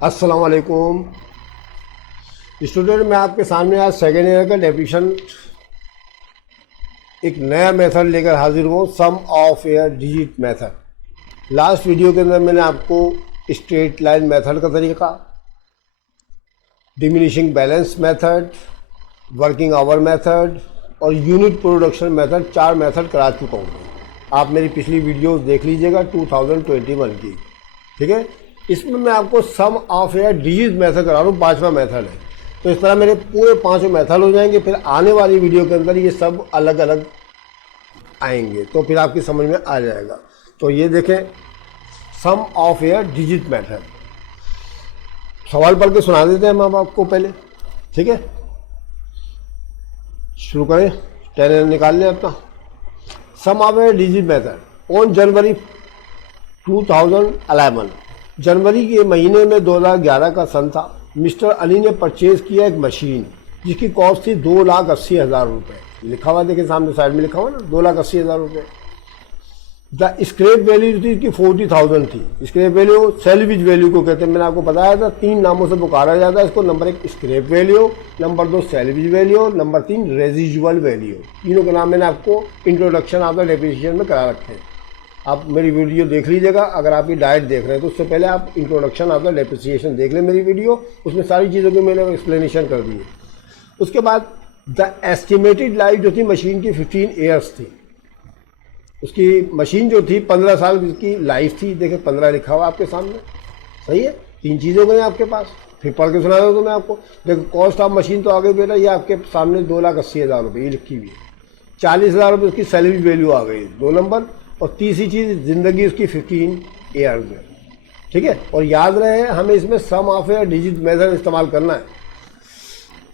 अस्सलाम वालेकुम स्टूडेंट, मैं आपके सामने आज सेकेंड ईयर का डेफिनेशन एक नया मेथड लेकर हाजिर हूँ, sum of year digit method. Last video के अंदर मैंने आपको स्ट्रेट लाइन मेथड का तरीका, diminishing balance method, working hour method और यूनिट प्रोडक्शन मेथड, 4 मेथड करा चुका हूँ। आप मेरी पिछली वीडियोस देख लीजिएगा 2021 की, ठीक है। इसमें मैं आपको सम ऑफ एयर डिजिट मेथड करा रहा हूँ, 5वां मेथड है। तो इस तरह मेरे पूरे 5 मेथड हो जाएंगे। फिर आने वाली वीडियो के अंदर ये सब अलग अलग आएंगे, तो फिर आपकी समझ में आ जाएगा। तो ये देखें, सम ऑफ एयर डिजिट मेथड। सवाल पढ़ के सुना देते हैं हम आपको पहले, ठीक है। शुरू करें, 10 निकाल लें अपना। Sum of year digit method on January 2011, जनवरी के महीने में 2011 का सन था। मिस्टर अली ने परचेज किया एक मशीन जिसकी कॉस्ट थी 2,80,000 रुपये। लिखा हुआ देखिए सामने साइड में लिखा हुआ ना, 2,80,000 रुपये। द स्क्रैप वैल्यू थी कि 40,000 थी। स्क्रैप वैल्यू सैल्वेज वैल्यू को कहते हैं, मैंने आपको बताया था 3 नामों से पुकारा जाता है इसको। Number 1 scrap value, number 2 salvage value, number 3 residual value. तीनों के नाम मैंने आपको इंट्रोडक्शन ऑफ द डेफिनेशन में करा रखे हैं। आप मेरी वीडियो देख लीजिएगा, अगर आप ये डायरेक्ट देख रहे हैं तो उससे पहले आप इंट्रोडक्शन ऑफ द डेप्रिसिएशन देख लें मेरी वीडियो, उसमें सारी चीज़ों की मैंने एक्सप्लेनेशन कर दी है। उसके बाद द एस्टिमेटेड लाइफ जो थी मशीन की 15 ईयर्स थी। उसकी मशीन जो थी 15 साल की लाइफ थी। देखिए 15 लिखा हुआ आपके सामने, सही है। 3 चीज़ हो गई आपके पास, फिर पढ़ के सुना दो तो मैं आपको। देखो कॉस्ट ऑफ मशीन तो आ गई बेटा, ये आपके सामने 2,80,000 रुपये ये लिखी हुई है। 40,000 रुपये उसकी सैलरी वैल्यू आ गई, 2 नंबर। और तीसरी चीज़ ज़िंदगी उसकी 15 ईयर्स में, ठीक है। और याद रहे हमें इसमें सम ऑफ एयर डिजिट मेथड इस्तेमाल करना है।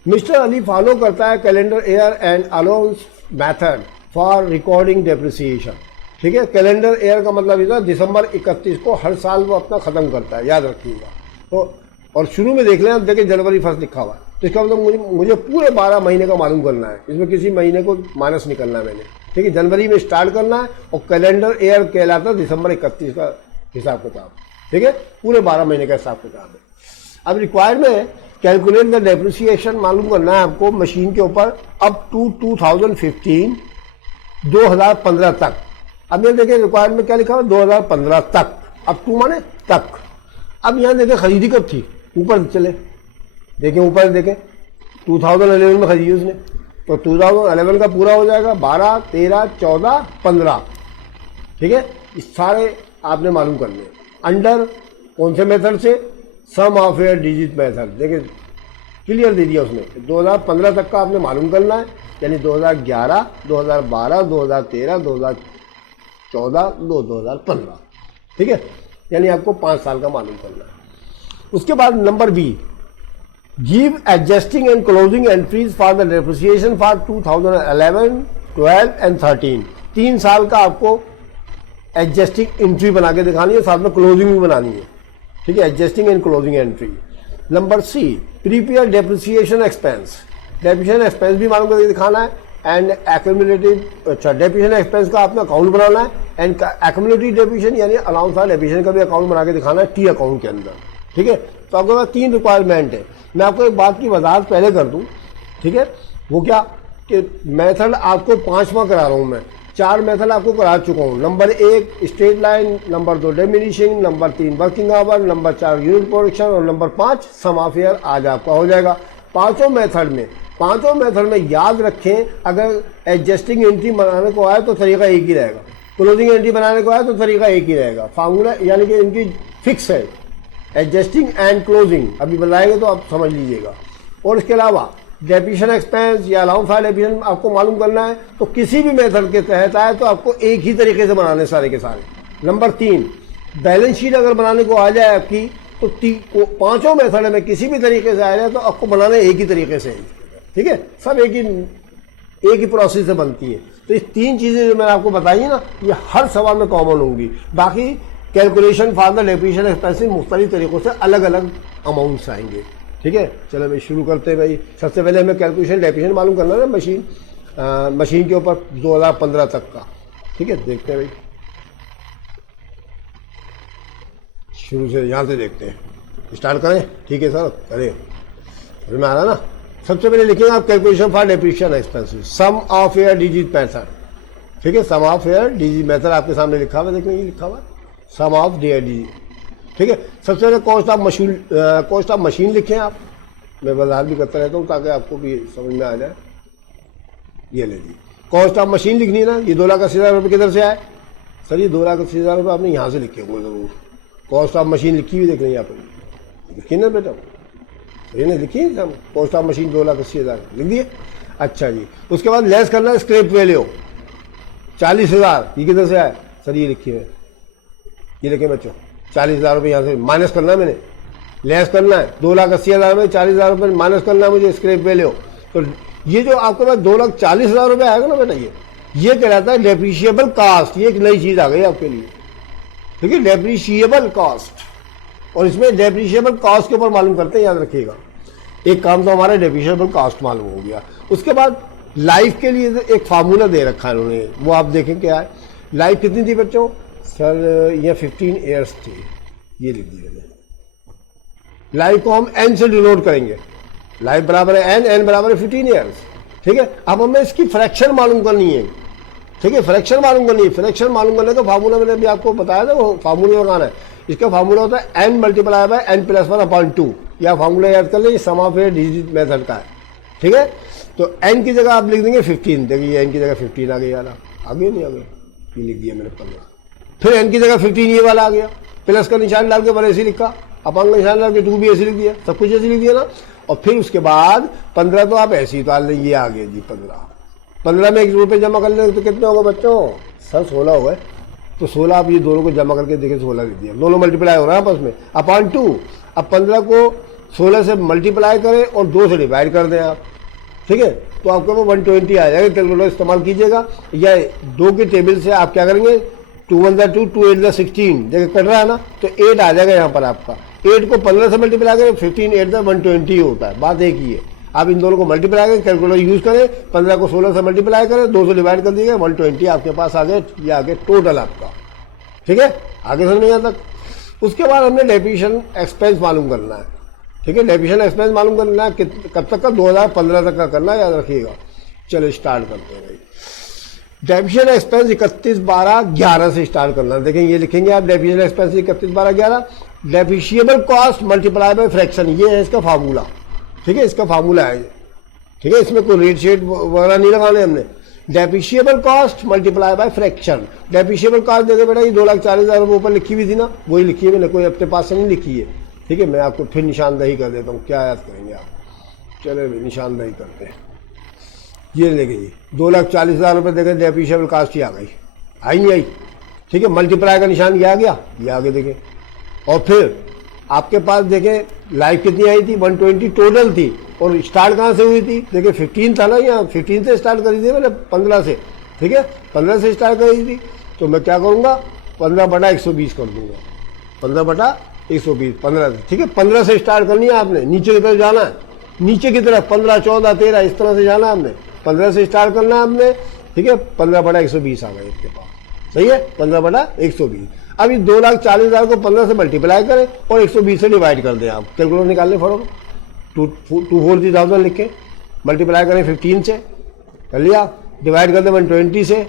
मिस्टर अली फॉलो करता है calendar year and allowance method for recording depreciation, ठीक है। कैलेंडर ईयर का मतलब इधर दिसंबर 31 को हर साल वो अपना ख़त्म करता है, याद रखिएगा। तो और शुरू में देख लें, आप देखिए जनवरी 1 लिखा हुआ है, तो इसका मतलब मुझे पूरे 12 महीने का मालूम करना है। इसमें किसी महीने को माइनस नहीं करना है मैंने, ठीक है। जनवरी में स्टार्ट करना है और कैलेंडर ईयर कहलाता है दिसंबर 31 का हिसाब किताब, ठीक है। पूरे 12 महीने का हिसाब किताब है। अब रिक्वायर्ड में कैलकुलेट द डेप्रिसिएशन मालूम करना है आपको मशीन के ऊपर अप टू 2015 तक। अब ये देखिए रिक्वायर्ड में क्या लिखा हुआ, 2015 तक। अप टू माने तक। अब यहाँ देखें खरीदी कब थी, ऊपर चले देखें, ऊपर देखें 2011 में खरीदी उसने, तो 2011 का पूरा हो जाएगा 12, 13, 14, 15, ठीक है। इस सारे आपने मालूम करने अंडर कौन से मेथड से, सम ऑफ एयर डिजिट मेथड। देखिए क्लियर दे दिया उसने, 2015 तक का आपने मालूम करना है, यानी 2011, 2012, 2013, 2014, 2015, ठीक है। यानी आपको 5 साल का मालूम करना है। उसके बाद number B, give adjusting and closing entries for the depreciation for 2011, 12 and 13। 3 साल का आपको एडजस्टिंग एंट्री बना के दिखानी है, साथ में क्लोजिंग भी बनानी है, ठीक है। Adjusting and closing entry. Number C, prepare depreciation expense. Depreciation expense भी मालूम करके दिखाना है एंड एक्यूमुलेटिव, अच्छा डेप्रिसिएशन एक्सपेंस का आपने अकाउंट बनाना है एंड एक्यूमुलेटिव डेप्रिसिएशन यानी अलाउंस ऑफ डेप्रिसिएशन का भी अकाउंट बना के दिखाना है टी अकाउंट के अंदर, ठीक है। तो आपके पास 3 रिक्वायरमेंट है। मैं आपको एक बात की वजाहत पहले कर दूं, ठीक है। वो क्या कि मेथड आपको 5वां करा रहा हूं मैं, 4 मेथड आपको करा चुका हूं। Number 1 straight line, number 2 diminishing, number 3 working hour, number 4 unit production और नंबर 5 सम ऑफ एयर आज आपका हो जाएगा। पांचों मेथड में याद रखें, अगर एडजस्टिंग एंट्री बनाने को आए तो तरीका एक ही रहेगा, क्लोजिंग एंट्री बनाने को आए तो तरीका एक ही रहेगा। फार्मूला यानी कि इनकी फिक्स है, एडजस्टिंग एंड क्लोजिंग। अभी बताएंगे तो आप समझ लीजिएगा। और इसके अलावा डेप्रिसिएशन एक्सपेंस या अलाउंस ऑफ डेप्रिसिएशन आपको मालूम करना है, तो किसी भी मेथड के तहत आए तो आपको एक ही तरीके से बनाने सारे के सारे। नंबर 3, बैलेंस शीट अगर बनाने को आ जाए आपकी, तो 5 मेथड में किसी भी तरीके से आ जाए तो आपको बनाना एक ही तरीके से, ठीक है। सब एक ही प्रोसेस से बनती है। तो ये 3 चीज़ें जो मैंने आपको बताई है ना, ये हर सवाल में कॉमन होंगी। बाकी calculation for the depreciation expense मुख्तलिफ तरीक़ों से अलग अलग अमाउंट्स आएंगे, ठीक है। चलो भाई शुरू करते हैं भाई। सबसे पहले हमें कैलकुलेशन डेप्रिसिएशन मालूम करना है ना मशीन के ऊपर 2015 तक का, ठीक है। देखते हैं भाई, शुरू से यहाँ से देखते हैं। स्टार्ट करें? ठीक है सर, करें। समझ में आ रहा ना? सबसे पहले लिखेंगे आप calculation for depreciation expenses, sum of year digit method. ठीक है, sum of year digit method आपके सामने लिखा हुआ है, देखिए ये लिखा हुआ है, सम ऑफ एयर डिजिट। ठीक है, सबसे पहले कॉस्ट ऑफ मशीन लिखें आप। मैं वजाहत भी करता रहता हूँ ताकि आपको भी समझ में आ जाए। ये ले लीजिए, कॉस्ट ऑफ मशीन लिखनी है ना। ये 2,80,000 रुपये किधर से आए? सर ये 2,80,000 रुपये आपने यहाँ से लिखे होंगे जरूर। कॉस्ट ऑफ मशीन लिखी हुई देख लेंगे आप, लिखिए ना बेटा, ये नहीं लिखिए सब। कॉस्ट ऑफ मशीन 2,80,000 लिख दिए। अच्छा जी, उसके बाद लेस करना है स्क्रैप वैल्यू 40,000। ये किधर से आए? सर ये लिखिए, ये लिखे बच्चों, 40,000 रुपये यहाँ से माइनस करना है, मैंने लेस करना है। 2,80,000 में 40,000 रुपये माइनस करना है मुझे स्क्रैप वैल्यू। तो ये जो आपके पास 2,40,000 रुपये आएगा ना बेटा, ये कहलाता है डेप्रिशिएबल कॉस्ट। ये एक नई चीज आ गई आपके लिए। ठीक है, डेप्रिशिएबल कॉस्ट। और इसमें डेप्रिशिएबल कॉस्ट के ऊपर मालूम करते हैं, याद रखिएगा। एक काम तो हमारा डेप्रिशिएबल कॉस्ट मालूम हो गया। उसके बाद लाइफ के लिए एक फार्मूला दे रखा है उन्होंने, वो आप देखें क्या है। लाइफ कितनी थी बच्चों? सर ये 15 ईयर्स थी, ये लिख दिया। लाइफ को हम एन से डिनोट करेंगे। लाइफ बराबर है एन, एन बराबर है 15 ईयर्स। ठीक है, अब हमें इसकी फ्रैक्शन मालूम करनी है। ठीक है, फ्रैक्शन मालूम करनी है। फ्रैक्शन मालूम करने का फार्मूला मैंने अभी आपको बताया था, वो फार्मूला लगाना है। इसका फार्मूला होता है N multiply by N plus 1/2। या फार्मूला याद कर ले, ये sum of year digit method का है। ठीक है, तो एन की जगह आप लिख देंगे 15। देखिए एन की जगह 15 आ गई वाला, आगे नहीं आ गया, ये लिख दिया मैंने 15। फिर एन की जगह 15 ये वाला आ गया, प्लस का निशान डाल के बड़े ऐसे लिखा, अपांग का निशान डाल के 2 भी ऐसे लिख दिया, सब कुछ ऐसे लिख दिया ना। और फिर उसके बाद 15 तो आप ऐसे ही तो डाल, ये आ गया जी 15 में 1 रुपये जमा कर ले तो कितने होगा बच्चों? सर 16 हो गए। तो 16 आप ये दोनों को जमा करके देखिए, 16 लिख दिया, दोनों मल्टीप्लाई हो रहा है आपस में अपॉन 2। अब 15 को 16 से मल्टीप्लाई करें और 2 से डिवाइड कर दें आप। ठीक है, तो आपके वो 120 आ जाएगा। कैलकुलेटर इस्तेमाल कीजिएगा, या 2 की टेबल से आप क्या करेंगे, 2 1 2 2 8 16 देखिए कट रहा है ना, तो 8 आ जाएगा यहाँ पर आपका। 8 को 15 से मल्टीप्लाई करें, 15 8 120 होता है। बात एक ही है, आप इन दोनों को मल्टीप्लाई करें, कैलकुलेटर यूज करें, 15 को 16 से मल्टीप्लाई करें, 2 से डिवाइड कर दीजिएगा, 120 आपके पास आ गए। ये आगे टोटल आपका। ठीक है, आगे समझ में यहाँ तक। उसके बाद हमने डेप्रिसिएशन एक्सपेंस मालूम करना है। ठीक है, डेप्रिसिएशन एक्सपेंस मालूम करना है, कब तक का? 2015 तक का करना है, याद रखिएगा। चलो स्टार्ट करते हैं भाई। डेप्रिसिएशन एक्सपेंस 31/12/11 से स्टार्ट करना है। देखें ये लिखेंगे आप, depreciation expense 31/12/11, depreciable cost multiply by fraction, ये है इसका फार्मूला। ठीक है, इसका फार्मूला है। ठीक है, इसमें कोई रेट शेट वगैरह नहीं लगाने हमने। Depreciable cost multiply by fraction. Depreciable cost देखो बेटा, ये 2,40,000 रुपये ऊपर लिखी हुई थी ना, वही लिखी है मैंने, कोई अपने पास से नहीं लिखी है। ठीक है, मैं आपको फिर निशानदही कर देता हूँ, क्या याद करेंगे आप। चले भाई निशानदही करते हैं। ये ले गई 2,40,000 रुपये देखें, डेप्रिशिएबल कॉस्ट ही आ गई, आई नहीं आई? ठीक है, मल्टीप्लाई का निशान ये आ गया, ये आगे देखें। और फिर आपके पास देखें लाइफ कितनी आई थी? 120 टोटल थी। और स्टार्ट कहाँ से हुई थी? देखिए 15 था ना, यहाँ 15 से स्टार्ट करी थी मैंने, 15 से। ठीक है, 15 से स्टार्ट करी थी, तो मैं क्या करूँगा, 15/120 कर दूंगा। 15/120, 15 से। ठीक है, 15 से स्टार्ट करनी है आपने, नीचे की तरफ जाना है, नीचे की तरफ 15 14 13 इस तरह से जाना है आपने। 15 से स्टार्ट करना है आपने। ठीक है, 15/120 आ गए इसके पास। सही है, 15/120। अब इस 2,40,000 को 15 से मल्टीप्लाई करें और 120 से डिवाइड कर दें। आप कैलकुलेटर निकाल लें फटाफट, 240,000 लिख के मल्टीप्लाई करें 15 से, कर लिया, डिवाइड कर दें 120 से,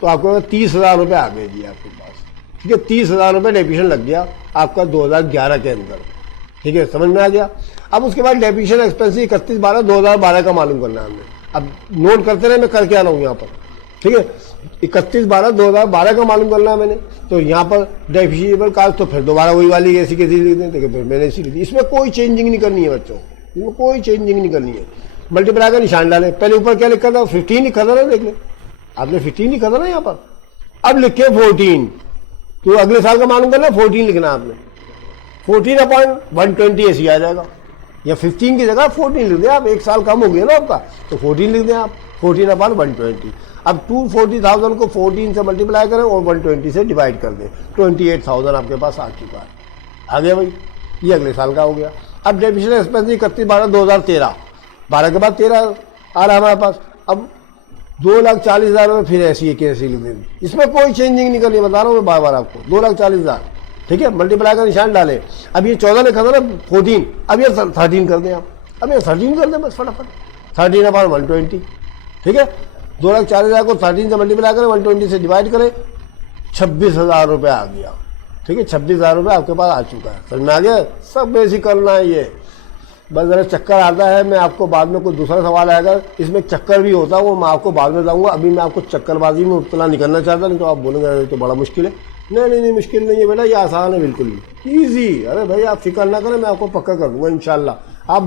तो आपको 30,000 रुपये आ गए जी आपके पास। ठीक है, 30,000 रुपये डेप्रिसिएशन लग गया आपका 2011 के अंदर। ठीक है, समझ में आ गया। अब उसके बाद डेप्रिसिएशन एक्सपेंस 31/12/2012 का मालूम करना है हमने। अब नोट करते रहे, मैं करके आ रहा हूँ यहाँ पर। ठीक है, 31/12/2012 का मालूम करना है मैंने। तो यहाँ पर डेप्रिशिएबल कॉस्ट, तो फिर दोबारा वही वाली ऐसी कैसी लिख दें, देखिए फिर मैंने ऐसी लिख दी। इसमें कोई चेंजिंग नहीं करनी है बच्चों, इसमें कोई चेंजिंग नहीं करनी है। मल्टीप्लाई का निशान डालें, पहले ऊपर क्या लिखा था? 15 लिखा था ना, देख लें आपने 15 लिखा था ना यहाँ पर। अब लिखे 14, तो अगले साल का मालूम करना, 14 लिखना आपने। 14/120 ऐसी आ जाएगा, या 15 की जगह 14 लिख दें आप, एक साल कम हो गया ना आपका, तो 14 लिख दें आप, 14/120। अब 240,000 को 14 से मल्टीप्लाई करें और 120 से डिवाइड कर दें, 28,000 आपके पास आ चुका है। आ गया भाई, ये अगले साल का हो गया। अब डेप्रिसिएशन एक्सपेंस 31/12/2013, 12 के बाद 13 आ रहा है हमारे पास। अब 2,40,000 में फिर ऐसी एक ऐसी लिख दें, इसमें कोई चेंजिंग नहीं करनी, बता रहा हूँ मैं बार बार आपको। 2,40,000 ठीक है, मल्टीप्लाई का निशान डालें। अब ये 14 लिखा था ना 14, अब ये 13 कर दें आप, अब ये 13 कर दें बस फटाफट, 13/120। ठीक है, 2,40,000 को 13 से मल्टीप्लाई करें, 120 से डिवाइड करें, 26,000 रुपये आ गया। ठीक है, 26,000 रुपये आपके पास आ चुका है। समझ में आ गया? सब बेसिक करना है ये, बस जरा चक्कर आता है। मैं आपको बाद में कोई दूसरा सवाल आएगा इसमें चक्कर भी होता है, वो मैं आपको बाद में बताऊंगा। अभी मैं आपको चक्करबाजी में मुब्तला नहीं करना चाहता, नहीं तो आप बोलेंगे तो बड़ा मुश्किल है। नहीं, मुश्किल नहीं है बेटा, ये आसान है, बिल्कुल ही ईजी। अरे भाई आप फिक्र ना करें, मैं आपको पक्का कर दूंगा इंशाल्लाह। आप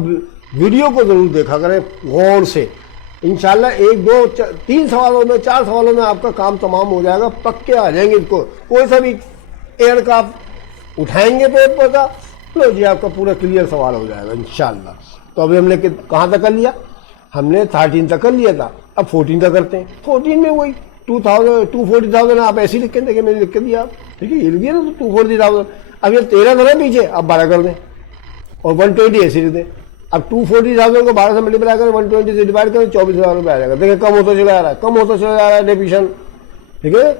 वीडियो को जरूर देखा करें गौर से, इंशाल्लाह 1, 2, 3 सवालों में, 4 सवालों में आपका काम तमाम हो जाएगा, पक्के आ जाएंगे। इसको कोई सा भी एयर का आप उठाएंगे पेपर का, लो जी आपका पूरा क्लियर सवाल हो जाएगा इंशाल्लाह। तो अभी हमने कहाँ तक कर लिया? हमने 13 तक कर लिया था, अब 14 तक करते हैं। 14 में वही 240,000 आप ऐसे ही लिख के देखिए, मैंने लिख के दिया आप। ठीक है, ये लिख दिया ना, तो 240,000। अब ये 13 था ना पीछे, अब 12 कर दें और 120 ऐसे लिख दें। अब 240,000 को 12 से मल्टीप्लाई करें, 120 से डिवाइड करें, 24,000 रुपये आ जाएगा। देखिए कम होता चला जा रहा है, कम होता चला जा रहा है डेफिशन। ठीक है,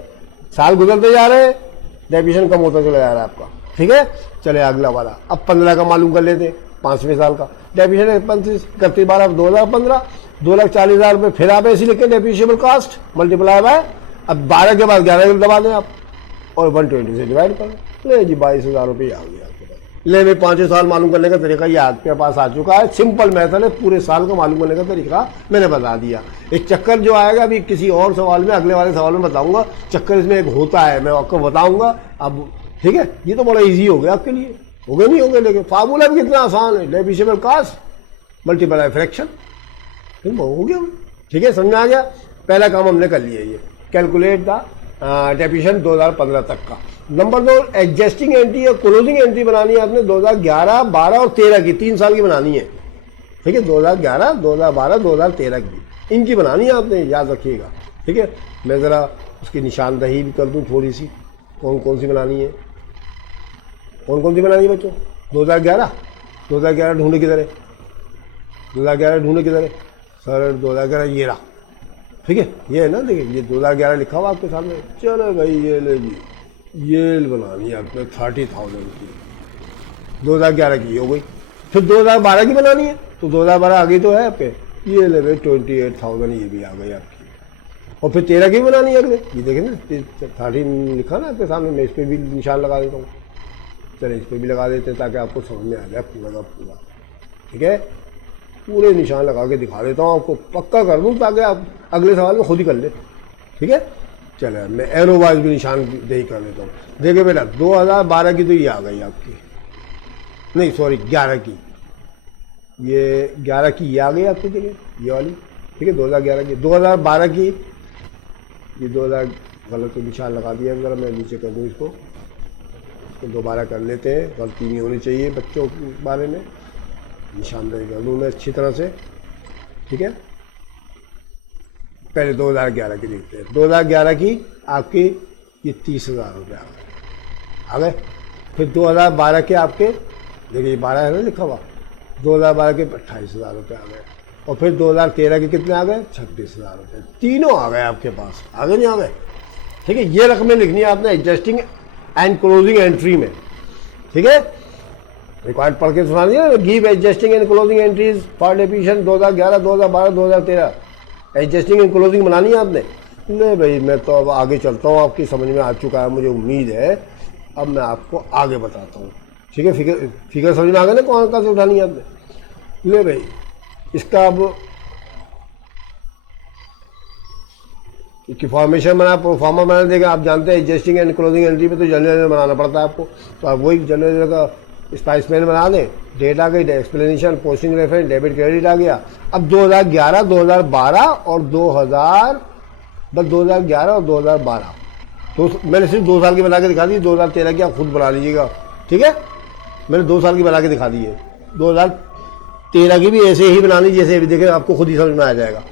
साल गुजरते जा रहे हैं, डेफिशन कम होता चला जा रहा है आपका। ठीक है, चले अगला वाला। अब 15 का मालूम कर लेते हैं, 5वें साल का डेफिशन है 35, 31/12 2015, 2,40,000 रुपये। फिर आप ऐसे लिखें डेप्रिशिएबल कास्ट मल्टीप्लाई बाय, अब 12 के बाद 11 दबा दें आप और 120 से डिवाइड कर ले जी, 22,000 रुपये आ गया आपके पास। ले भाई 5 साल मालूम करने का तरीका ये आपके पास आ चुका है। सिंपल मेथड है, पूरे साल का मालूम करने का तरीका मैंने बता दिया। एक चक्कर जो आएगा अभी किसी और सवाल में, अगले वाले सवाल में बताऊंगा, चक्कर इसमें एक होता है, मैं आपको बताऊंगा। अब ठीक है, ये तो बड़ा इजी हो गया आपके लिए, हो गए नहीं होंगे, लेकिन फार्मूला भी कितना आसान है, डेप्रिशिएबल कास्ट मल्टीप्लाई फ्रैक्शन, हो गया। ठीक है, समझ में आ गया? पहला काम हमने कर लिया, ये कैलकुलेट द डेप्रिशिएशन 2015 तक का। नंबर 2, एडजस्टिंग एंट्री या क्लोजिंग एंट्री बनानी है आपने 2011, 12 और 13 की, 3 साल की बनानी है। ठीक है, 2011, 2012, 2013 की, इनकी बनानी है आपने, याद रखिएगा। ठीक है, मैं ज़रा उसकी निशानदही भी कर दूँ थोड़ी सी, कौन कौन सी बनानी है, कौन कौन सी बनानी है बच्चों। 2011 ढूंढे किधर है, 2011 ढूंढे किधर है सर, 2011 ये रहा। ठीक है, ये है ना, देखिए ये 2011 लिखा हुआ आपके सामने। चलो भाई ये ले जी, ये बनानी है आपने 30,000 की, 2011 की हो गई। फिर 2012 की बनानी है, तो 2012 आगे तो है आपके, ये ले भाई 28,000, ये भी आ गई आपकी। और फिर 13 की बनानी है अगले, ये देखें ना 13 लिखा ना आपके सामने, मैं इस पर भी निशान लगा देता हूँ। चलिए इस पर भी लगा देते हैं ताकि आपको समझ में आ जाए पूरा का पूरा। ठीक है, पूरे निशान लगा के दिखा देता हूँ आपको, पक्का कर दूँ ताकि आप अगले सवाल में खुद ही कर ले। ठीक है, चले मैं एरो वाइज भी निशान दही कर देता हूँ। देखिए बेटा 2012 की तो ये आ गई आपकी, नहीं सॉरी 11 की, ये 11 की ये आ गई आपकी, देखिए ये वाली। ठीक है, 2011 की, 2012 की, ये 2000 गलत तो निशान लगा दिया, जरा मैं नीचे कर दूँ इसको दोबारा कर लेते हैं, गलती नहीं होनी चाहिए बच्चों के बारे में। निशानदेही कर दूँ मैं अच्छी तरह से। ठीक है, पहले 2011 की देखते हैं। 2011 की आपकी ये 30,000 रुपये आ गए। फिर 2012 के आपके, देखिए 12 है ना लिखा हुआ, 2012 के 28,000 रुपये आ गए। और फिर 2013 के कितने आ गए, 26,000 रुपये। तीनों आ गए आपके पास, आगे नहीं आ गए। ठीक है, ये रकमें लिखनी है आपने एडजस्टिंग एंड क्लोजिंग एंट्री में। ठीक है, रिकॉर्ड पढ़ के सुना दिया, give adjusting and closing entries for depreciation 2011, 2012, 2013। Adjusting and closing बनानी है आपने। नहीं भाई मैं तो अब आगे चलता हूँ, आपकी समझ में आ चुका है मुझे उम्मीद है। अब मैं आपको आगे बताता हूँ। ठीक है, फिगर समझ में आ गया ना कौन कहाँ से उठानी है आपने। ले भाई इसका अब कि फॉर्मेशन बना, प्रोफार्मा बना देगा। आप जानते हैं एडजस्टिंग एंड क्लोजिंग एंट्री में तो जनरल बनाना पड़ता है आपको, तो आप वही जनरल का स्पाइसमैन बना दें। डेट आ गई, explanation, posting reference, debit credit आ गया। अब 2011, 2012 और 2000, बस 2011 और 2012 तो मैंने सिर्फ 2 साल की बना के दिखा दी। 2013 की आप खुद बना लीजिएगा। ठीक है, मैंने 2 साल की बना के दिखा दी है। 2013 की भी ऐसे ही बनानी जैसे अभी देखें, आपको खुद ही समझ में आ जाएगा।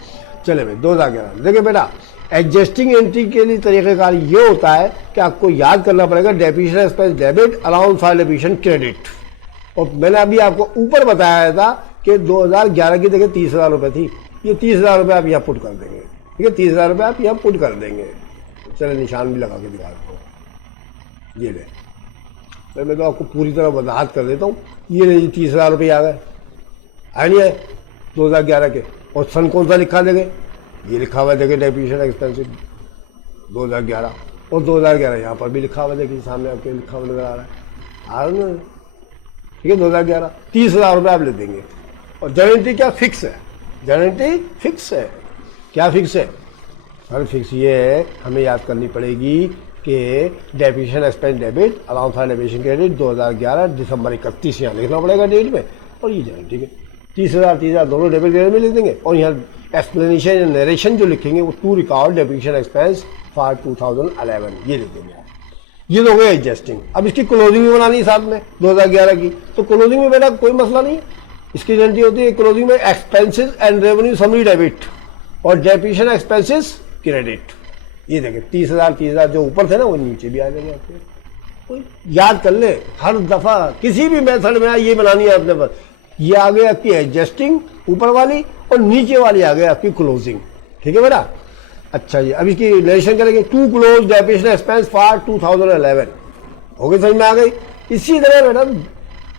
चले भाई 2011 देखिए बेटा, एडजस्टिंग एंट्री के लिए तरीक़ेकार ये होता है कि आपको याद करना पड़ेगा depreciation space debit, allowance for depreciation credit. और मैंने अभी आपको ऊपर बताया था कि 2011 की देखिए 30,000 रुपये थी, ये 30,000 रुपये आप यहाँ पुट कर देंगे। ठीक है, 30,000 रुपये आप यहाँ पुट कर देंगे। चले निशान भी लगा के दिखा देता हूँ, ये ले तो मैं तो आपको पूरी तरह वजाहत कर देता हूँ। ये नहीं 30,000 रुपये आ गए, है नहीं है 2011 के। और सन कौन सा लिखा देंगे, ये लिखा हुआ देखे डेप्रिसिएशन एक्सपेंसिव 2011, और 2011 यहाँ पर भी लिखा हुआ देखिए, सामने आपके लिखा हुआ नजर आ रहा है, ठीक है 2011। 30,000 रुपये आप ले देंगे। और गारंटी क्या फिक्स है, गारंटी फिक्स है। क्या फिक्स है सर? फिक्स ये है, हमें याद करनी पड़ेगी कि depreciation expense debit allowance for depreciation credit 2011 दिसंबर 31 यहाँ लिखना पड़ेगा डेट में। और ये गारंटी है 30,000 दोनों डेबिट क्रेडिट में लिख देंगे। और यहाँ एक्सप्लेनेशन या नरेशन जो लिखेंगे वो to record depreciation expense for 2011 ये लिख देंगे। ये तो हो गया एडजस्टिंग। अब इसकी क्लोजिंग भी बनानी है साथ में 2011 की, तो क्लोजिंग में बेटा कोई मसला नहीं है। इसकी गारंटी होती है क्लोजिंग में expenses and revenue summary debit और डेप्रिसिएशन एक्सपेंसेस क्रेडिट। ये देखें 30,000 जो ऊपर थे ना वो नीचे भी आ जाएंगे आपके। तो याद कर ले, हर दफा किसी भी मेथड में ये बनानी है अपने पर। ये आ गई आपकी एडजस्टिंग ऊपर वाली और नीचे वाली आ गई आपकी क्लोजिंग, ठीक है बेटा। अच्छा जी, अब इसकी रिलेशन करेंगे to close depreciation expense for 2011 हो गई, समझ में आ गई। इसी तरह बेटा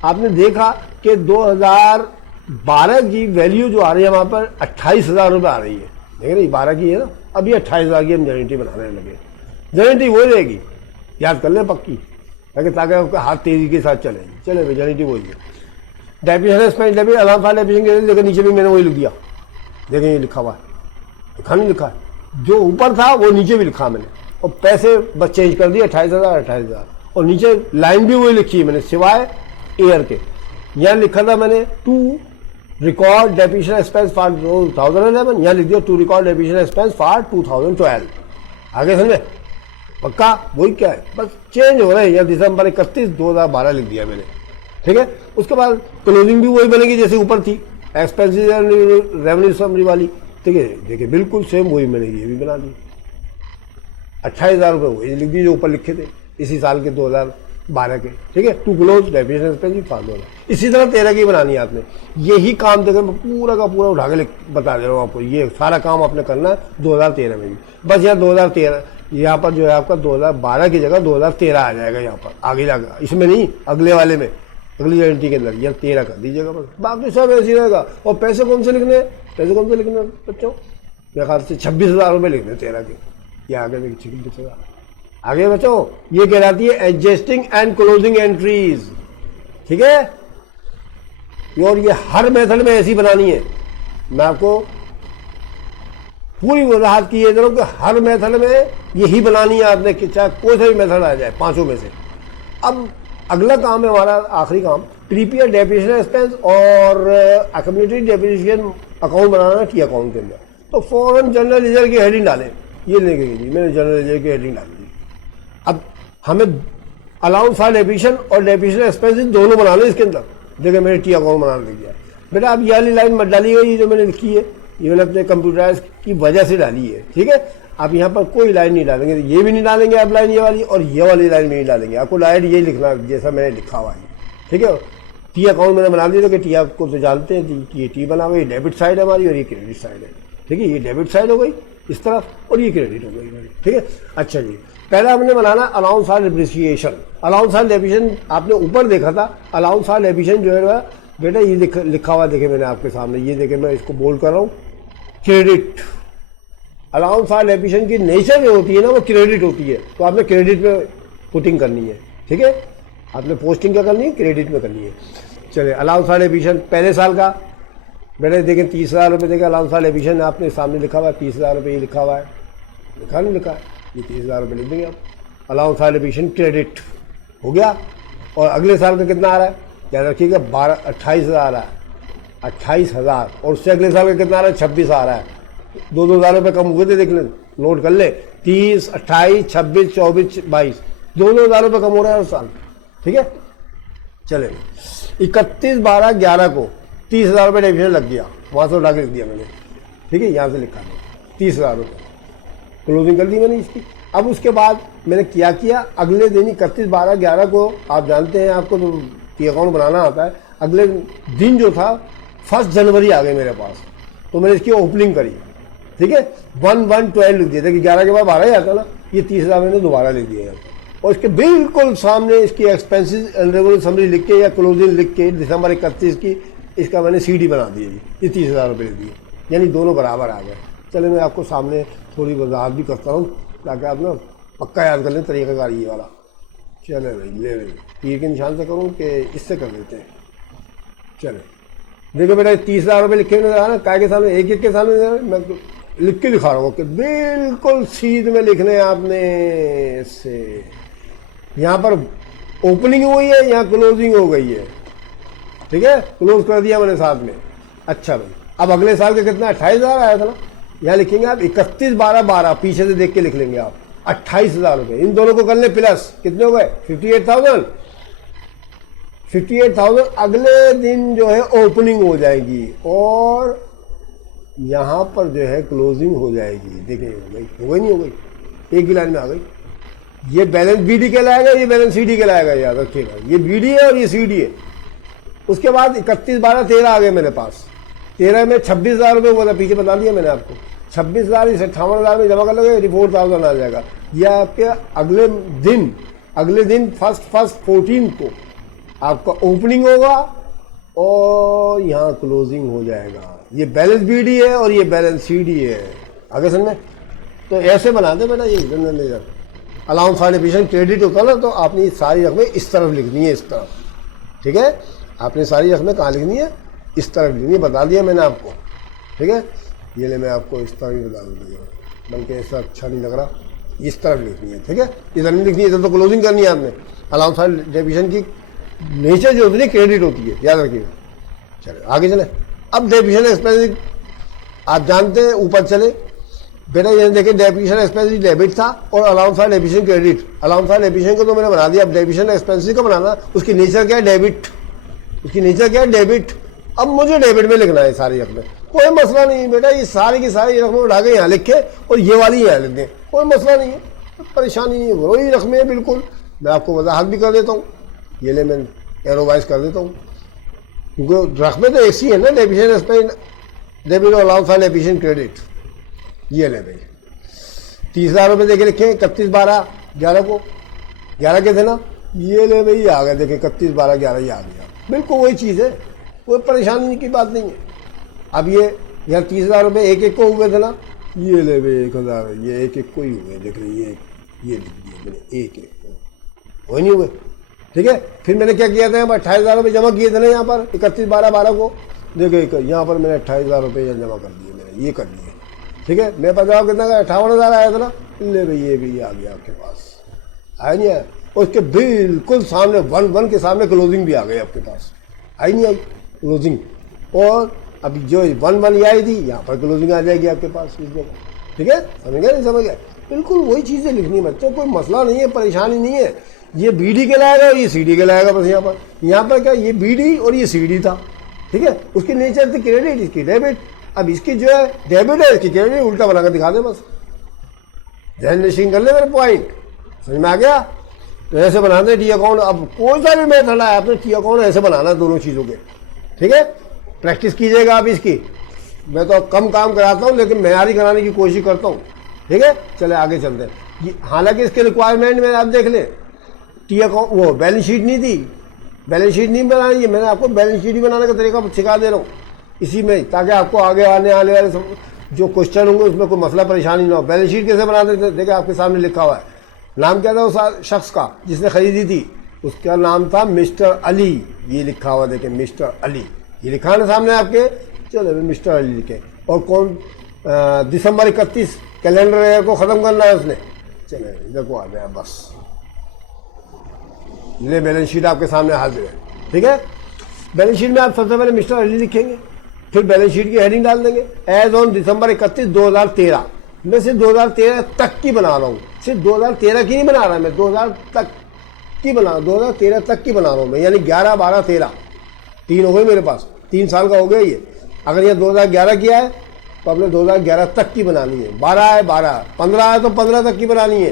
आपने देखा कि 2012 की वैल्यू जो आ रही है वहां पर 28,000 रुपये आ रही है, देख रही 12 की है ना, अभी 28,000 की हम गारंटी बनाने लगे। गारंटी वही रहेगी, याद कर ले पक्की, ताकि आपका हाथ तेजी के साथ चले भाई। गारंटी वही है। Depreciation expense debit allowance for depreciation, देखो नीचे भी मैंने वही लिख दिया, देखें ये लिखा हुआ है, लिखा नहीं लिखा है, जो ऊपर था वो नीचे भी लिखा मैंने। और पैसे बस चेंज कर दिए 28,000 और नीचे लाइन भी वही लिखी है मैंने सिवाय ईयर के। यहाँ लिखा था मैंने to record depreciation expense for 2011, यहाँ लिख दिया to record depreciation expense for 2012। आगे समझे पक्का? वही क्या है, बस चेंज हो रहे हैं। यहाँ दिसंबर 31 2012 लिख दिया मैंने, ठीक है। उसके बाद क्लोजिंग भी वही बनेगी जैसे ऊपर थी, एक्सपेंसेस रेवेन्यू समरी वाली, ठीक है। देखिए बिल्कुल सेम वही मैंने ये भी बना दी। 28,000 रुपये वही लिख दिए जो ऊपर लिखे थे इसी साल के 2012 के, ठीक है। To close depreciation expense for 2012। इसी तरह 13 की बनानी है आपने। यही काम देखो मैं पूरा का पूरा उठा के बता दे रहा हूँ आपको, ये सारा काम आपने करना है 2013 में भी। बस यहाँ 2013 यहाँ पर जो है आपका 2012 की जगह 2013 आ जाएगा, यहाँ पर आगे लगा, इसमें नहीं अगले वाले में, अगली गारंटी के अंदर यहाँ 13 कर दीजिएगा बस, बाकी सब ऐसे रहेगा। और पैसे कौन से लिखने, पैसे कौन से लिखने बच्चों? मेरे ख्याल से 26,000 रुपये लिखने 13 के। ये आगे देखिए 26,000 आगे बच्चों, ये कहलाती है एडजस्टिंग एंड क्लोजिंग एंट्रीज, ठीक है। और ये हर मेथड में ऐसी बनानी है। मैं आपको पूरी वजाहत की है जरूर कि हर मेथड में यही बनानी है आपने, कि चाहे कोई सा भी मेथड आ जाए पांचों में से। अब अगला काम है हमारा, आखिरी काम, प्रीपेड डेप्रिसिएशन एक्सपेंस और अक्यूमुलेटेड डेप्रिसिएशन अकाउंट बनाना टी अकाउंट के अंदर। तो फौरन जनरल लेजर की हेडिंग डालें, ये लेके गई मैंने जनरल लेजर की हेडिंग डाल दी। अब हमें अलाउंस फॉर डेप्रिसिएशन और डेप्रिसिएशन एक्सपेंसेस दोनों बनाने इसके अंदर। देखिए मैंने टी अकाउंट बनाने लग गया बेटा। अब ये वाली लाइन मत डालिएगा, ये जो मैंने लिखी है ये मैंने अपने कंप्यूटराइज की वजह से डाली है, ठीक है। आप यहाँ पर कोई लाइन नहीं डालेंगे, ये भी नहीं डालेंगे आप लाइन ये वाली, और ये वाली लाइन भी नहीं डालेंगे। आपको डायरेक्ट ये लिखना जैसा मैंने लिखा हुआ है, ठीक है। टी अकाउंट मैंने बना दिया कि टी आपको तो जानते हैं कि ये टी बना हुआ, ये डेबिट साइड है हमारी और ये क्रेडिट साइड है, ठीक है। ये डेबिट साइड हो गई इस तरफ और ये क्रेडिट हो गई, ठीक है। अच्छा जी, पहला हमने बनाना allowance for depreciation. Allowance for depreciation आपने ऊपर देखा था, अलाउंस फॉर डेप्रिसिएशन जो है बेटा ये लिखा हुआ देखे मैंने आपके सामने, ये देखे मैं इसको बोल्ड कर रहा हूँ, क्रेडिट। अलाउंस फॉर डेप्रिसिएशन की नेचर जो होती है ना वो क्रेडिट होती है, तो आपने क्रेडिट में पुटिंग करनी है, ठीक है। आपने पोस्टिंग क्या करनी है, क्रेडिट में करनी है। चलिए अलाउंस फॉर डेप्रिसिएशन पहले साल का बेटा देखें 30,000 रुपये देखें अलाउंस फॉर डेप्रिसिएशन आपने सामने लिखा हुआ है 30,000 रुपये, ये लिखा हुआ है, लिखा नहीं लिखा है, ये 30,000 रुपये लिख देंगे आप। अलाउंस फॉर डेप्रिसिएशन क्रेडिट हो गया। और अगले साल का कितना आ रहा है याद रखिएगा, 28,000 आ रहा है, 28,000। और उससे अगले साल का कितना आ रहा है, 26 आ रहा है। 2,000 रुपये कम हुए थे, देख ले नोट कर ले, 30, 28, 26, 24, 22, 2,000 रुपये कम हो रहा है हर साल, ठीक है। चले 31/12/11 को 30,000 रुपये डेप्रिसिएशन लग गया, वहाँ से उठा के लिख दिया मैंने, ठीक है। यहाँ से लिखा 30,000 रुपये क्लोजिंग कर दी मैंने इसकी। अब उसके बाद मैंने क्या किया, अगले दिन 31/12/11 को आप जानते हैं, आपको तो टी अकाउंट बनाना आता है, अगले दिन जो था 1 जनवरी आ गई मेरे पास, तो मैंने इसकी ओपनिंग करी, ठीक है। 1/1/12 लिख दिया था कि 11 के बाद 12 ही आता ना, ये 30,000 मैंने दोबारा लिख दिया, और इसके बिल्कुल सामने इसकी एक्सपेंसेस एंड रेवेन्यू समरी लिख के या क्लोजिंग लिख के दिसंबर 31 की इसका मैंने सीडी बना दी जी, ये 30,000 रुपये दिए, यानी दोनों बराबर आ गए। चले मैं आपको सामने थोड़ी वजाहत भी करता हूँ ताकि आप ना पक्का याद कर लें तरीक़ाकार ये वाला। चले भाई ले भाई तीर के निशान से करूँ कि इससे कर देते हैं। चले देखो बेटा 30,000 रुपये लिखे हुए ना काय के सामने एक एक के सामने मैं लिख के दिखा रहा हूँ कि बिल्कुल सीध में लिखने हैं आपने इससे। यहाँ पर ओपनिंग हुई है, यहाँ क्लोजिंग हो गई है, ठीक है, क्लोज कर दिया मैंने साथ में। अच्छा भाई अब अगले साल का कितना 28,000 आया था ना, यहाँ लिखेंगे आप 31/12/12 पीछे से देख के लिख लेंगे आप 28,000 रुपये। इन दोनों को कर ले प्लस कितने हो गए 58,000 अगले दिन जो है ओपनिंग हो जाएगी और यहाँ पर जो है क्लोजिंग हो जाएगी। देखिए हो गई नहीं हो गई, एक ही लाइन में आ गई। ये बैलेंस बीडी कहलाएगा, ये बैलेंस सीडी कहलाएगा, याद रखिएगा। ये बीडी है और ये सीडी है। उसके बाद 31/12/13 आ गए मेरे पास। 13 में 26,000 रुपये हुआ था, पीछे बता दिया मैंने आपको। 26,000 इस 58,000 में जमा कर लोगे 84,000 आ जाएगा। यह आपके अगले दिन फर्स्ट 14 को आपका ओपनिंग होगा और यहाँ क्लोजिंग हो जाएगा। ये बैलेंस बीडी है और ये बैलेंस सीडी है। आगे समझ में? तो ऐसे बनाते बेटा ये general ledger allowance for depreciation credit होता ना, तो आपने सारी रकमें इस तरफ लिखनी है, इस तरफ, ठीक है। आपने सारी रकमें कहाँ लिखनी है, इस तरफ लिखनी है, बता दिया मैंने आपको, ठीक है। ये ले मैं आपको इस तरफ ही बता दूँगा, बल्कि ऐसा अच्छा नहीं लग रहा, इस तरफ लिखनी है, ठीक है। इधर नहीं लिखनी है, इधर तो क्लोजिंग करनी है आपने। अलाउंस फॉर डिफिशन की नेचर जो होती है क्रेडिट होती है, याद रखिएगा। चले आगे चले। अब डेप्रिसिएशन एक्सपेंस आप जानते हैं, ऊपर चले बेटा ये देखिए डेप्रिसिएशन एक्सपेंस डेबिट था और allowance for depreciation credit. Allowance for depreciation को तो मैंने बना दिया, अब डेप्रिसिएशन एक्सपेंस को बनाना, उसकी नेचर क्या है डेबिट, उसकी नेचर क्या है डेबिट। अब मुझे डेबिट में लिखना है सारी रकमें, कोई मसला नहीं है बेटा। ये सारी की सारी रकमें उठा के यहाँ लिखे और ये वाली यहाँ लिख दें, कोई मसला नहीं है, परेशानी नहीं है, वही रकमें है बिल्कुल। मैं आपको वजाहत भी कर देता हूँ, ये ले मैं एरोवाइज कर देता हूँ, क्योंकि रकमें तो ऐसी है ना, डेप्रिसिएशन एक्सपेंस डेबिट और अलाउंस फॉर डेप्रिसिएशन क्रेडिट। ये ले भाई 30,000 रुपये देखे लिखे 31/12/11 को, 11 के थे ना, ये ले भाई आ गए, देखे 31/12/11 ही आ गया, बिल्कुल वही चीज़ है, कोई परेशानी की बात नहीं है। अब ये यहाँ 30,000 रुपये एक एक को हुए थे ना, ये ले भाई 1,000, ये एक एक को ही हुए, देख रहे ये लिख दिए मैंने एक को, वही नहीं हुए, ठीक है। फिर मैंने क्या किया था, 28,000 रुपये जमा किए थे ना यहाँ पर 31/12/12 को, देखो यहाँ पर मैंने 28,000 रुपये जमा कर दिए, मैंने ये कर दिए, ठीक है। मेरे पास जवाब कितना का 58,000 आया था ना, ले भाई ये भी आ गया आपके पास, आया नहीं आया। उसके बिल्कुल सामने 1 के सामने क्लोजिंग भी आ गई आपके पास, आई नहीं आई क्लोजिंग। और अभी जो 1 ये आई थी, यहाँ पर क्लोजिंग आ जाएगी आपके पास इस जगह, ठीक है। समझ गए नहीं समझ गए, बिल्कुल वही चीज़ें लिखनी बच्चों, कोई मसला नहीं है, परेशानी नहीं है। ये बीडी के लाएगा और ये सीडी के लाएगा, बस यहाँ पर क्या ये बीडी और ये सीडी था, ठीक है। उसकी नेचर थी क्रेडिट, इसकी डेबिट। अब इसकी जो है डेबिट है, इसकी क्रेडिट, उल्टा बनाकर दिखा दे बस, ध्यान निश्चिंग कर ले मेरे पॉइंट, समझ में आ गया। तो ऐसे बनाते हैं टी अकाउंट। अब कोई सा भी मेथड है आपने टी अकाउंट ऐसे बनाना है दोनों चीज़ों के, ठीक है। प्रैक्टिस कीजिएगा आप इसकी, मैं तो कम काम कराता हूँ लेकिन मेयारी कराने की कोशिश करता हूँ, ठीक है। चले आगे चलते हैं। हालांकि इसके रिक्वायरमेंट में आप देख लें, टी अकाउंट वो बैलेंस शीट नहीं थी, बैलेंस शीट नहीं बनानी है, मैंने आपको बैलेंस शीट ही बनाने का तरीका सिखा दे रहा हूँ इसी में, ताकि आपको आगे आने वाले जो क्वेश्चन होंगे उसमें कोई मसला परेशानी ना हो। बैलेंस शीट कैसे बनाते थे, देखिए आपके सामने लिखा हुआ है। नाम क्या था उस शख्स का जिसने खरीदी थी, उसका नाम था मिस्टर अली, ये लिखा हुआ देखें मिस्टर अली, ये लिखा है ना सामने आपके। चलो मिस्टर अली लिखे, और कौन दिसंबर 31 कैलेंडर ईयर को ख़त्म करना है उसने। चले इधर को आ गया बस, ये बैलेंस शीट आपके सामने हाजिर है, ठीक है। बैलेंस शीट में आप सबसे पहले मिस्टर अली लिखेंगे, फिर बैलेंस शीट की हेडिंग डाल देंगे एज ऑन दिसंबर 31, 2013। मैं सिर्फ 2013 तक की बना रहा हूँ, सिर्फ 2013 की नहीं बना रहा मैं, 2013 तक की बना रहा हूँ मैं, यानी 11, 12, 13 3 हो गए मेरे पास, 3 साल का हो गया ये। अगर ये 2011 किया है तो आपने 2011 तक की बनानी है, 12 है 12, 15 है तो 15 तक की बनानी है,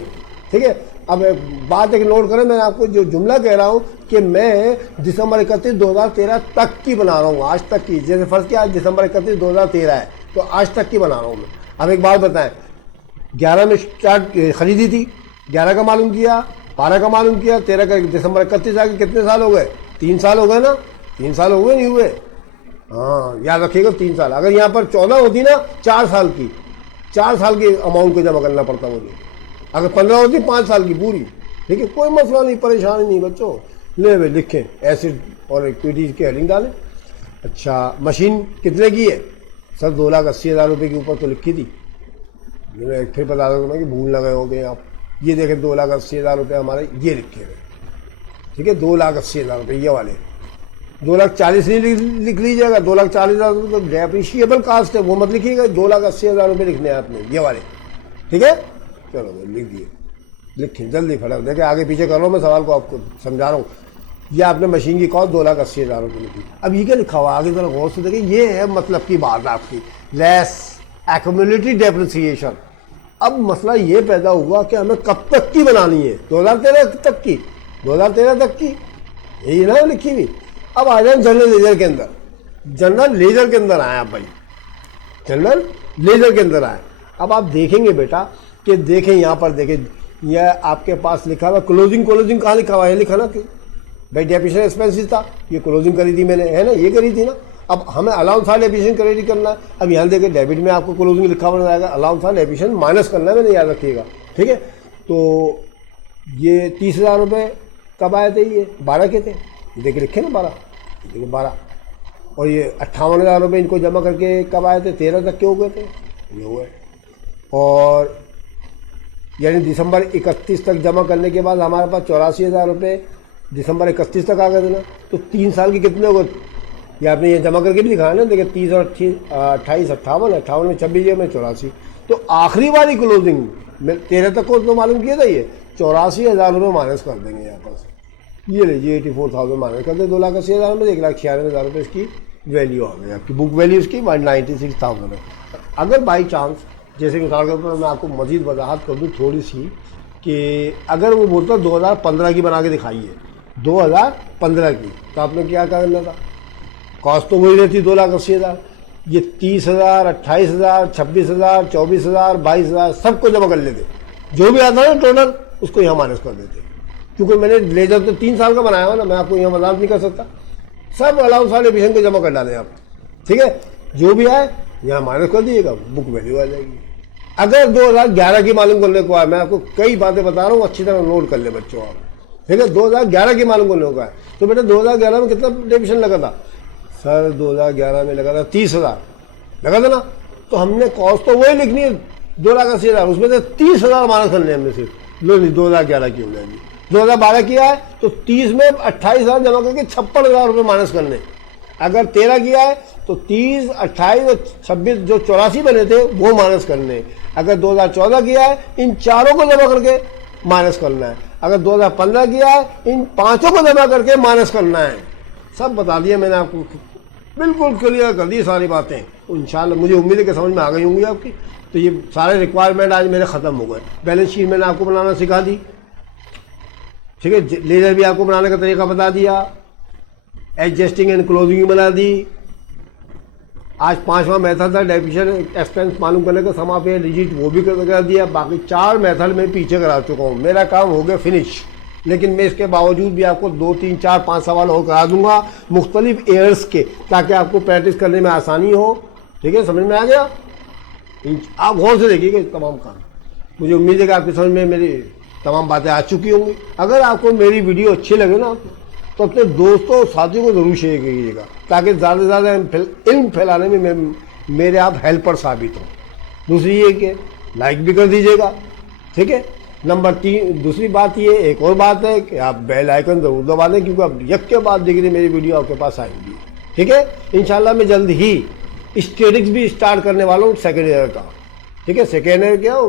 ठीक है। अब बात एक नोट करें, मैं आपको जो जुमला कह रहा हूँ कि मैं दिसंबर 31, 2013 तक की बना रहा हूँ, आज तक की। जैसे फर्ज किया आज दिसंबर 31, 2013 है तो आज तक की बना रहा हूँ मैं। अब एक बात बताएं, 11 में स्टार्ट खरीदी थी, 11 का मालूम किया, 12 का मालूम किया, 13 का दिसंबर 31 आगे कितने साल हो गए? 3 साल हो गए ना, 3 साल हो गए नहीं हुए? हाँ याद रखिएगा 3 साल। अगर यहाँ पर 14 होती ना 4 साल की, 4 साल की अमाउंट को जमा करना पड़ता मुझे। अगर 15 होती 5 साल की पूरी। ठीक है, कोई मसला नहीं, परेशानी नहीं बच्चों। ले भाई लिखें एसिड और एक्टिविटीज की हेडिंग डालें। अच्छा मशीन कितने की है सर? 2,80,000 रुपये के ऊपर तो लिखी थी। मैंने फिर बता दूँ मैं कि भूल ना गए हो गए आप। ये देखें 2,80,000 रुपये हमारे ये लिखे हुए। ठीक है, 2,80,000 रुपये ये वाले। 2,40,000 नहीं लिख लीजिएगा, 2,40,000 रुपये तो डेप्रिशिएबल कास्ट है, वो मत लिखिएगा। 2,80,000 रुपये लिखने हैं आपने ये वाले। ठीक है, चलो भाई लिख दिए, लिखिए जल्दी फटाफट। देखिए आगे पीछे कर रहा हूँ मैं, सवाल को आपको समझा रहा हूँ। ये आपने मशीन की कॉस्ट 2,80,000 रुपये लिखी। अब ये क्या लिखा हुआ आगे जरा गौर से देखिए, ये है मतलब की बात आपकी, लेस एक्यूमुलेटेड डेप्रिसिएशन। अब मसला ये पैदा हुआ कि हमें कब तक की बनानी है? 2013 तक की, 2013 तक की यही ना लिखी हुई। अब आ जाए जनरल लेजर के अंदर। जनरल लेजर के अंदर आए आप भाई, जनरल लेजर के अंदर आए। अब आप देखेंगे बेटा कि देखें यहाँ पर देखें, यह आपके पास लिखा हुआ क्लोजिंग। क्लोजिंग कहाँ लिखा हुआ है? लिखा ना कि भाई डेप्रिसिएशन एक्सपेंसिस था, ये क्लोजिंग करी थी मैंने, है ना, ये करी थी ना। अब हमें अलाउंस था डेप्रिसिएशन क्रेडिट करना है। अब यहाँ देखिए डेबिट में आपको क्लोजिंग लिखा हुआ रहेगा, अलाउंस था डेप्रिसिएशन माइनस करना है, मैंने याद रखिएगा। ठीक है, तो ये 30,000 रुपये कब आए थे? ये 12 के थे, देखिए लिखे ना 12, देखिए 12। और ये 58,000 रुपये इनको जमा करके कब आए थे? 13 तक के हो गए थे, ये हुए। और यानी दिसंबर 31 तक जमा करने के बाद हमारे पास 84,000 रुपये दिसंबर 31 तक आ गए थे ना। तो 3 साल की कितने हो गए? ये आपने ये जमा करके भी दिखाया ना, देखिए 30 और 28 58, 58 में 26 में 84। तो आखिरी वाली क्लोजिंग में 13 तक को तो मालूम किया था, ये 84,000 रुपये माइनस कर देंगे यहाँ पर। ये लीजिए 84,000 माइनस कर दे 2,80,000 में, 1,96,000 रुपये इसकी वैल्यू आ गई। आपकी बुक वैल्यू इसकी 196,000 है। अगर बाई चांस जैसे मिसाल के तौर पर मैं आपको मजीद वजाहत कर दूँ थोड़ी सी, कि अगर वो बोलता 2015 की बना के दिखाइए, 2015 की, तो आपने क्या करना था? कॉस्ट तो वही रहती 2,80,000। ये 30,000, 28,000, 26,000, 24,000, 22,000 सबको जमा कर लेते, जो भी आता है ना टोटल उसको यहाँ माइनस कर देते। क्योंकि मैंने लेजर तो 3 साल का बनाया हुआ ना, मैं आपको यहाँ वजाहत नहीं कर सकता। सब अलाउंस वाले डिवीजन को जमा कर डालें आप। ठीक है, जो भी आए यहाँ माइनस कर दिएगा, बुक वैल्यू आ जाएगी। अगर 2011 की मालूम करने को आए, मैं आपको कई बातें बता रहा हूँ, अच्छी तरह नोट कर ले बच्चों आप। ठीक है, 2011 की मालूम करने को आए तो बेटा 2011 में कितना डिविजन लगा था सर? 2011 में लगा था 30,000 लगा था ना। तो हमने कॉस्ट तो वही लिखनी है 2,80,000, उसमें से 30,000 माइनस करने हमने सिर्फ। लो नहीं 2011 की हो जाएगी। 2012 किया है तो 30 में 28,000 जमा करके 56,000 रुपये माइनस करने। अगर 13 किया है तो 30, 28 और 26 जो 84 बने थे वो माइनस करने। अगर 2014 किया है इन चारों को जमा करके माइनस करना है। अगर 2015 किया है इन पांचों को जमा करके माइनस करना है। सब बता दिया मैंने आपको, बिल्कुल क्लियर कर दी सारी बातें। इंशाल्लाह मुझे उम्मीद है कि समझ में आ गई होंगी आपकी। तो ये सारे रिक्वायरमेंट आज मेरे ख़त्म हो गए। बैलेंस शीट मैंने आपको बनाना सिखा दी। ठीक है, लेजर भी आपको बनाने का तरीका बता दिया, एडजस्टिंग एंड क्लोजिंग बना दी। आज 5वां मेथड था डेप्रिसिएशन एक्सपेंस मालूम करने का, समा पे डिजिट वो भी कर दिया। बाकी 4 मेथड में पीछे करा चुका हूँ, मेरा काम हो गया फिनिश। लेकिन मैं इसके बावजूद भी आपको 2, 3, 4, 5 सवाल और करा दूंगा मुख्तलिफ ईयर्स के, ताकि आपको प्रैक्टिस करने में आसानी हो। ठीक है, समझ में आ गया? आप गौर से देखिएगा तमाम काम। मुझे उम्मीद है कि आपकी समझ में मेरी तमाम बातें आ चुकी होंगी। अगर आपको मेरी वीडियो अच्छी लगे ना तो अपने दोस्तों और साथियों को जरूर शेयर कीजिएगा, ताकि ज़्यादा से ज़्यादा इल्म फैलाने में मेरे आप हेल्पर साबित हों। दूसरी ये कि लाइक भी कर दीजिएगा। ठीक है, नंबर 3 दूसरी बात ये, एक और बात है कि आप बेल आइकन जरूर दबा दें, क्योंकि अब यक के बाद दिख रही मेरी वीडियो आपके पास आएगी। ठीक है, इंशाल्लाह मैं जल्द ही स्टैटिक्स भी स्टार्ट करने वाला हूँ सेकेंड ईयर का। ठीक है, सेकेंड ईयर क्या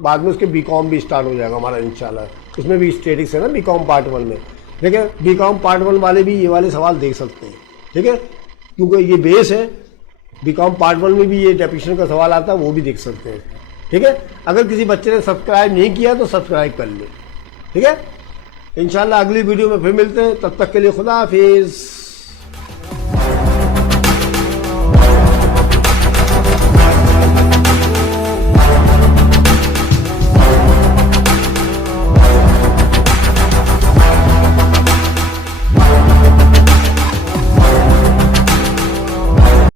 बाद में उसके बीकॉम भी स्टार्ट हो जाएगा हमारा इंशाल्लाह। उसमें भी स्टैटिक्स है ना बीकॉम पार्ट 1 में। ठीक है, बीकॉम पार्ट 1 वाले भी ये वाले सवाल देख सकते हैं। ठीक है, क्योंकि ये बेस है। बीकॉम पार्ट 1 में भी ये डेफिनेशन का सवाल आता है, वो भी देख सकते हैं। ठीक है, अगर किसी बच्चे ने सब्सक्राइब नहीं किया तो सब्सक्राइब कर ले। ठीक है, इंशाल्लाह अगली वीडियो में फिर मिलते हैं, तब तक के लिए खुदा हाफिज़।